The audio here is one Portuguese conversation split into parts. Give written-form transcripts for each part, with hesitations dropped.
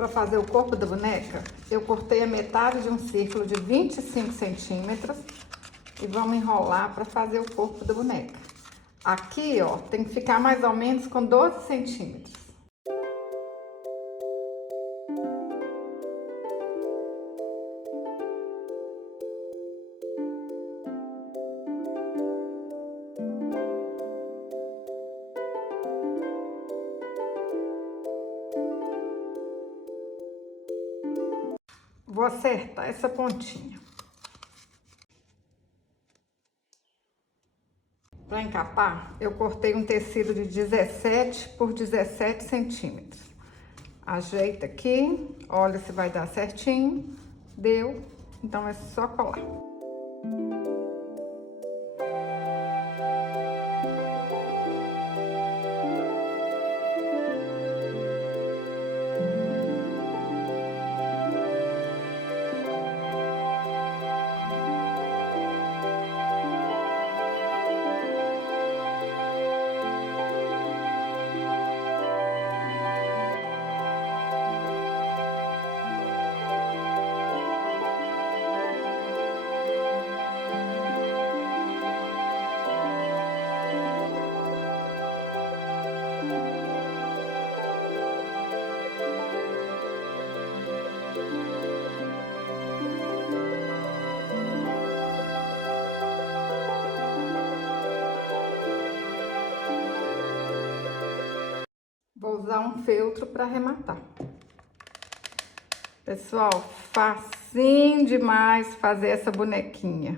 Para fazer o corpo da boneca, eu cortei a metade de um círculo de 25 centímetros e vamos enrolar para fazer o corpo da boneca. Aqui, ó, tem que ficar mais ou menos com 12 centímetros. Vou acertar essa pontinha. Para encapar, eu cortei um tecido de 17 por 17 centímetros. Ajeita aqui, olha se vai dar certinho. Deu, então é só colar. Vou usar um feltro para arrematar. Pessoal, facinho demais fazer essa bonequinha.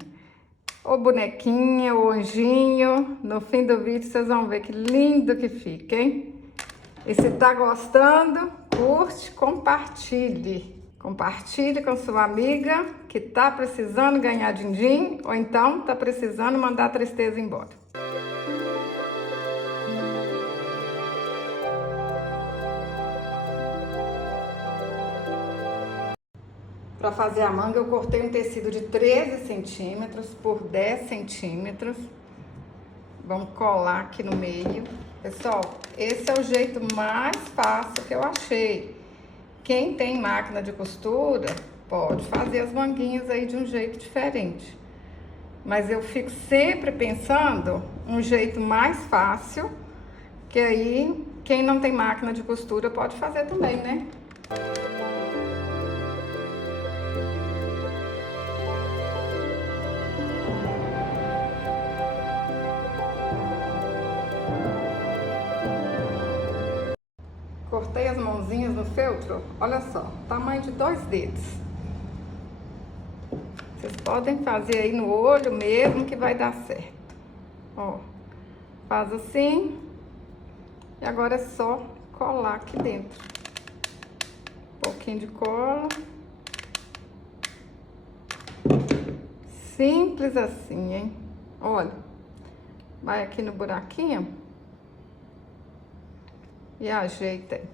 Ou bonequinha, ou anjinho. No fim do vídeo vocês vão ver que lindo que fica, hein? E se tá gostando, curte, compartilhe. Compartilhe com sua amiga que tá precisando ganhar din-din, ou então tá precisando mandar a tristeza embora. Para fazer a manga, eu cortei um tecido de 13 centímetros por 10 centímetros. Vamos colar aqui no meio. Pessoal, esse é o jeito mais fácil que eu achei. Quem tem máquina de costura, pode fazer as manguinhas aí de um jeito diferente. Mas eu fico sempre pensando um jeito mais fácil, que aí quem não tem máquina de costura pode fazer também, né? Cortei as mãozinhas no feltro, olha só, tamanho de 2 dedos. Vocês podem fazer aí no olho mesmo que vai dar certo. Ó, faz assim. E agora é só colar aqui dentro. Um pouquinho de cola. Simples assim, hein? Olha, vai aqui no buraquinho. E ajeita aí.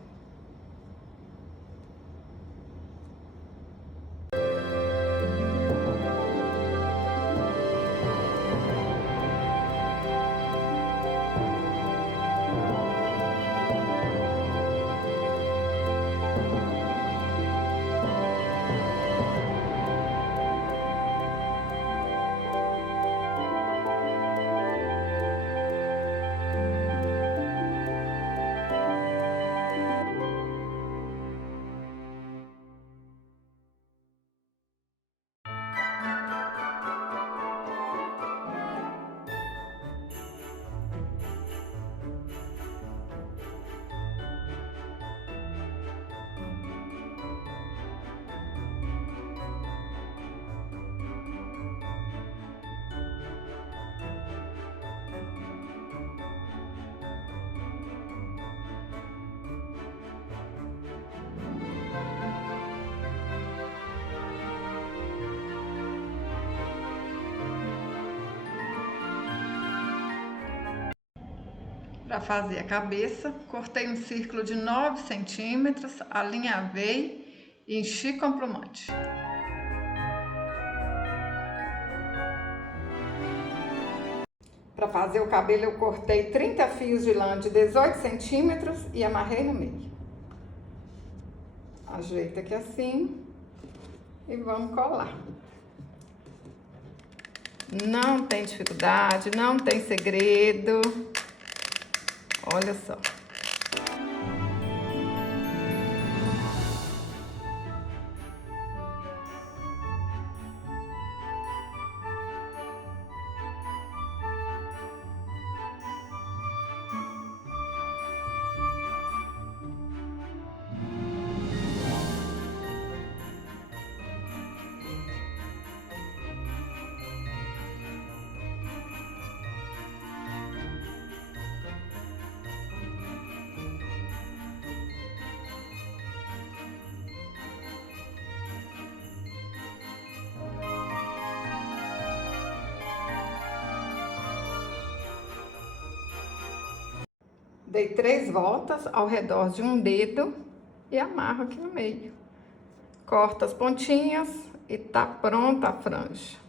Para fazer a cabeça, cortei um círculo de 9 centímetros, alinhavei e enchi com plumante. Para fazer o cabelo, eu cortei 30 fios de lã de 18 centímetros e amarrei no meio. Ajeita aqui assim e vamos colar. Não tem dificuldade, não tem segredo. Olha só. Dei 3 voltas ao redor de um dedo e amarro aqui no meio. Corta as pontinhas e tá pronta a franja.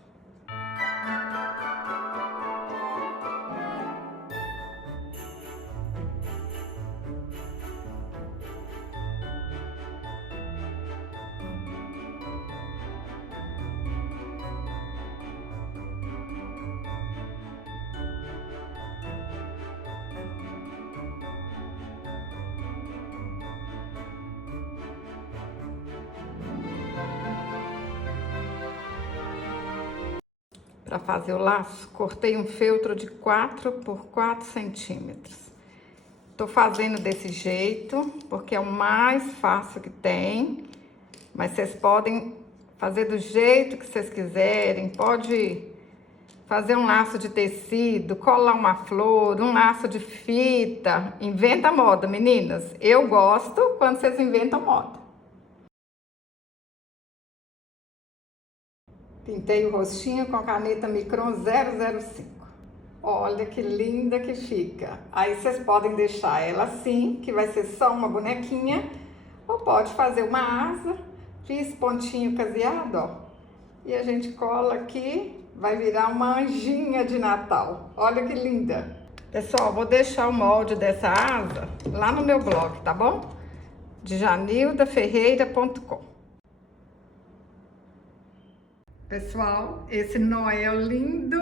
Para fazer o laço, cortei um feltro de 4 por 4 centímetros. Tô fazendo desse jeito, porque é o mais fácil que tem. Mas vocês podem fazer do jeito que vocês quiserem. Pode fazer um laço de tecido, colar uma flor, um laço de fita. Inventa moda, meninas. Eu gosto quando vocês inventam moda. Pintei o rostinho com a caneta Micron 005. Olha que linda que fica. Aí vocês podem deixar ela assim, que vai ser só uma bonequinha, ou pode fazer uma asa. Fiz pontinho caseado, ó. E a gente cola aqui, vai virar uma anjinha de Natal. Olha que linda. Pessoal, vou deixar o molde dessa asa lá no meu blog, tá bom? djanildaferreira.com. Pessoal, esse Noel lindo,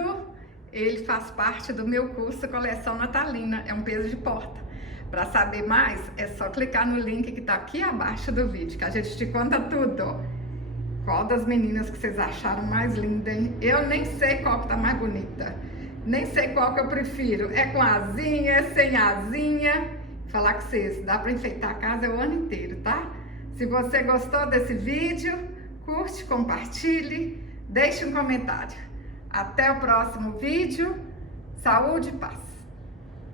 ele faz parte do meu curso Coleção Natalina, é um peso de porta. Para saber mais, é só clicar no link que tá aqui abaixo do vídeo, que a gente te conta tudo, ó. Qual das meninas que vocês acharam mais linda, hein? Eu nem sei qual que tá mais bonita, nem sei qual que eu prefiro, é com asinha, é sem asinha. Falar com vocês, dá para enfeitar a casa o ano inteiro, tá? Se você gostou desse vídeo, curte, compartilhe. Deixe um comentário. Até o próximo vídeo. Saúde e paz.